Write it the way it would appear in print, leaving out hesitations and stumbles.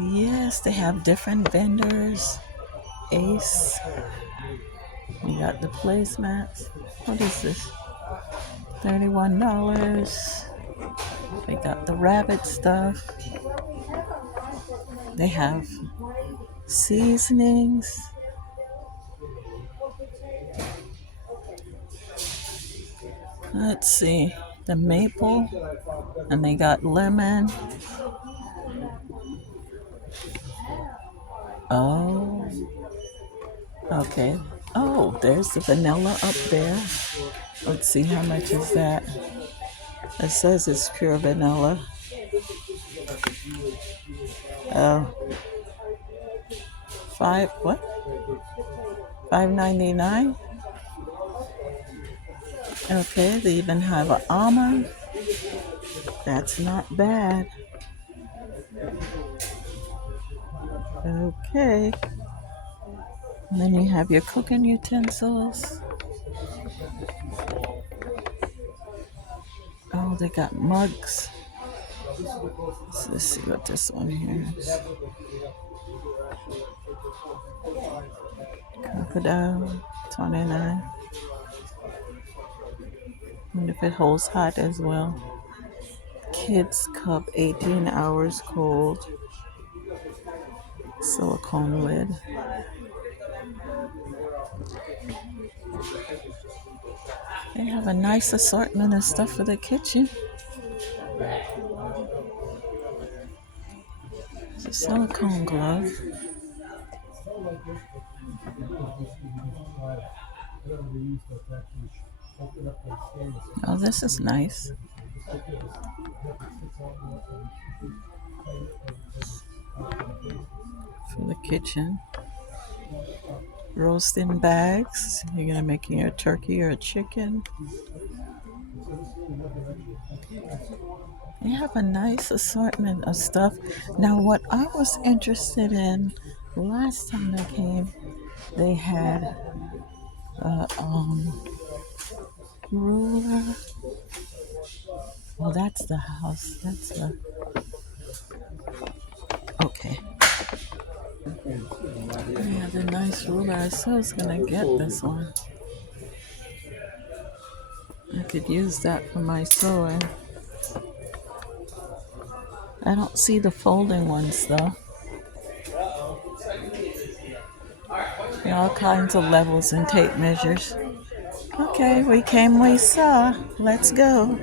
Yes, they have different vendors. Ace. You got the placemats. What is this? $31. They got the rabbit stuff. They have seasonings. Let's see. The maple. And they got lemon. Oh, okay. Oh, there's the vanilla up there. Let's see, how much is that? It says it's pure vanilla. Oh, what? $5.99. Okay, they even have an almond. That's not bad. Okay. And then you have your cooking utensils. Oh, they got mugs. So let's see what this one here is. Crocodile, 29. And if it holds hot as well. Kids cup, 18 hours cold. Silicone lid. They have a nice assortment of stuff for the kitchen. It's a silicone glove. Oh, this is nice. For the kitchen. Roasting bags. You're gonna make your turkey or a chicken. They have a nice assortment of stuff. Now, what I was interested in last time I came, they had a ruler. Well, that's the house. That's the. Okay. They have a nice ruler. I said I was gonna get this one. I could use that for my sewing. I don't see the folding ones though. There are all kinds of levels and tape measures. Okay, we came, we saw. Let's go.